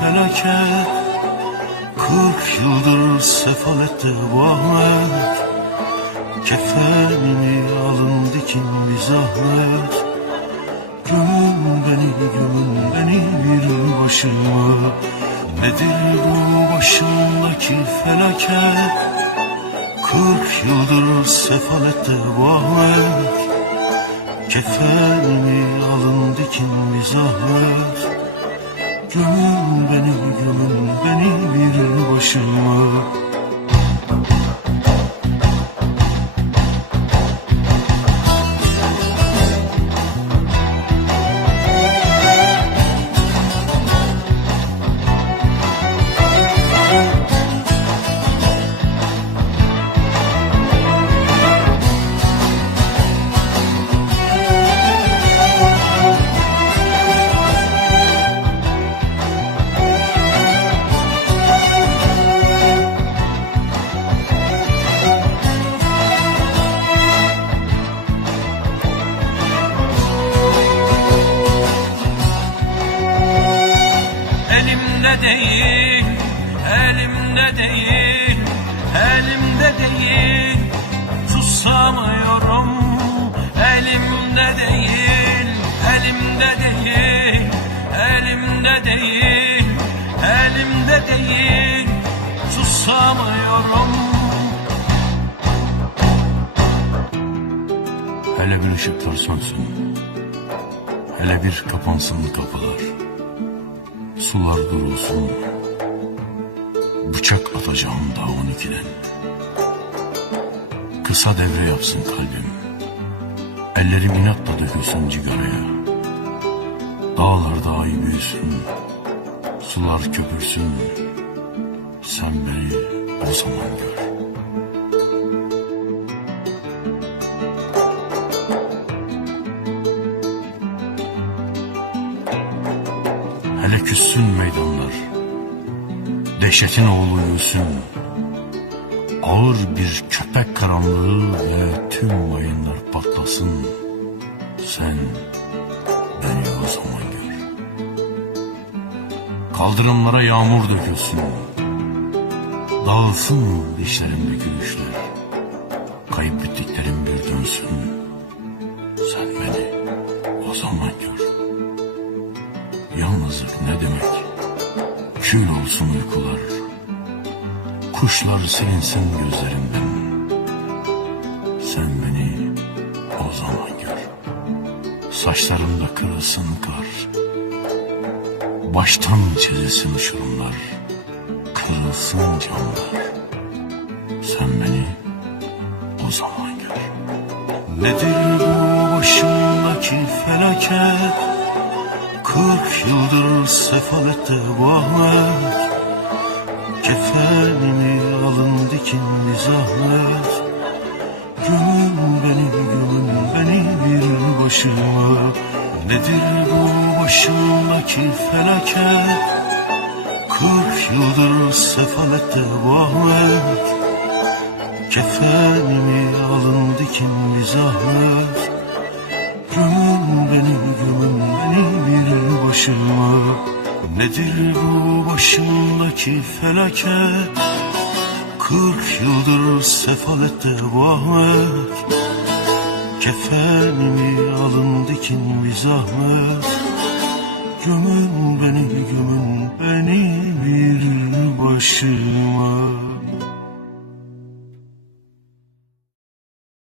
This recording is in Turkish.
felaket, 40 yıldır sefalette bu Ahmet. Kefenimi alın dikin bir zahmet. Gömün beni bir başıma. Nedir bu başımdaki felaket? 40 yıldır sefalette bu Ahmet. Kefenimi alın dikin bir zahmet. Gömün beni bir başıma. Elimde değil, elimde değil, elimde değil, susamıyorum. Elimde değil, elimde değil, elimde değil, elimde değil, susamıyorum. Hele bir ışıklar sönsün, hele bir kapansın kapılar. Sular durulsun, bıçak atacağım daha 12'den. Kısa devre yapsın kalbim, ellerim inatla dökülsün cigaraya. Dağlar daha iyi büyüsün, sular köpürsün, sen beni o zaman gör. Hele küssün meydanlar, dehşetin oğlu yürüsün. Ağır bir köpek karanlığı ve tüm mayınlar patlasın. Sen beni o zaman gör. Kaldırımlara yağmur dökülsün. Dağılsın dişlerimde gülüşler. Kayıp bittiklerim bir dönsün. Sen beni o zaman gör. Yalnızlık ne demek? Kül olsun uykular. Kuşlar silinsin gözlerimden. Sen beni o zaman gör. Saçlarımda kırılsın kar. Baştan çizilsin uçurumlar. Kırılsın camlar. Sen beni o zaman gör. Nedir bu başımdaki felaket? 40 yıldır sefalette bu Ahmet. Kefenimi alın dikin bir zahmet. Gömün beni bir başıma. Nedir bu başımdaki felaket? 40 yıldır sefalette bu Ahmet. Kefenimi alın dikin bir zahmet. Gömün beni bir başıma. Nedir bu başımdaki felaket? 40 yıldır sefalette bu Ahmet. Kefenimi alın dikin bir zahmet. Gömün beni bir başıma.